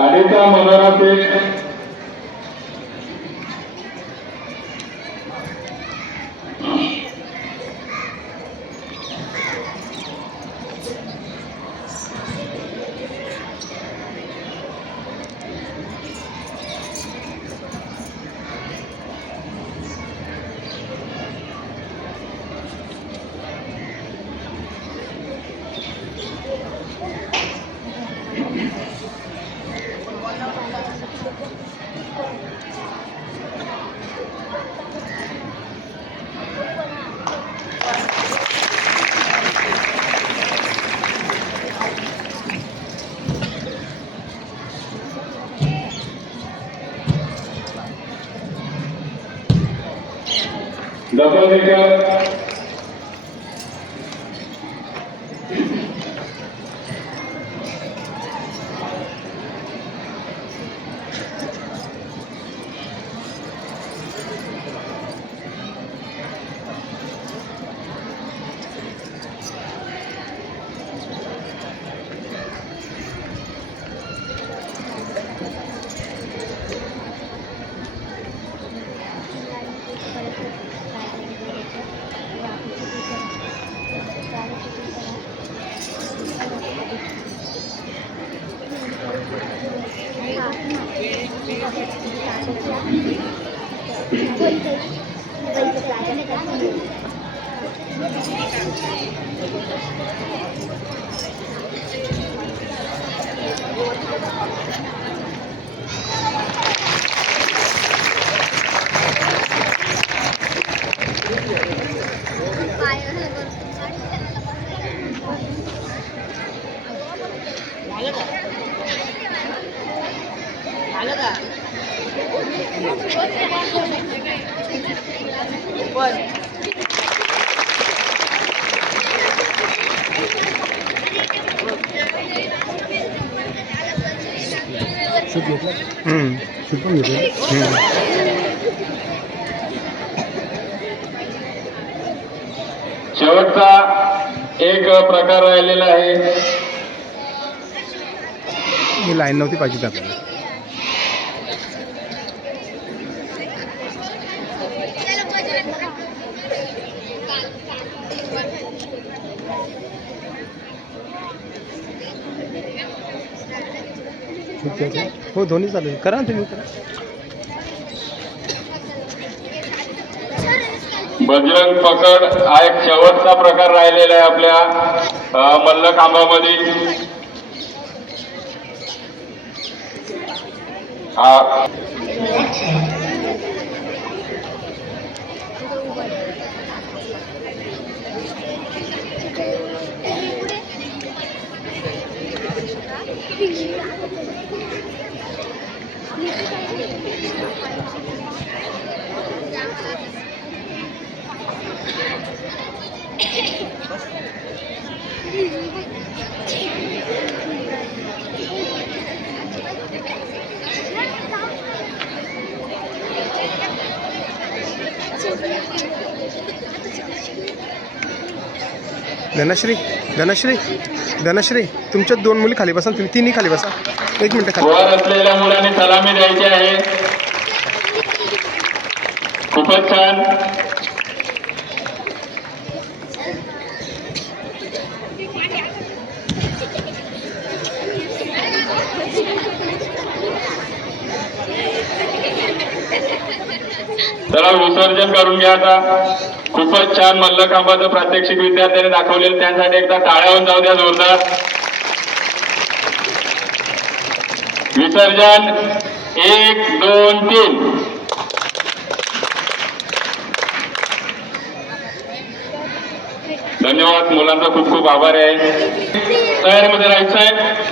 आधीचा मनोरा पेठ double maker शेवटचा एक प्रकार राहिलेला आहे. ही लाईन नव्हती पाहिजे आपल्याला. हो दोन्ही चालू करा ना तुम्ही करा. बजरंग पकड हा एक शेवटचा प्रकार राहिलेला आहे आपल्या मल्लखांबामध्ये. धनश्री धनश्री धनश्री तुमच्या दोन मुली खाली बसा, तुम्ही तिन्ही खाली बसा. एक मिनिट खाली. वर असलेल्या मुलांनी सलामी द्यायची आहे. खूपच छान. चला विसर्जन करून घ्या आता. खूपच छान मल्लखांबाचं प्रात्यक्षिक विद्यार्थ्यांनी दाखवलेलं, त्यांसाठी एकदा टाळ्या होऊन जाऊ द्या जोरदार. विसर्जन 1 2 3. धन्यवाद. मुलांचा खूप खूप आभार आहे. तयारीमध्ये राहायचं आहे.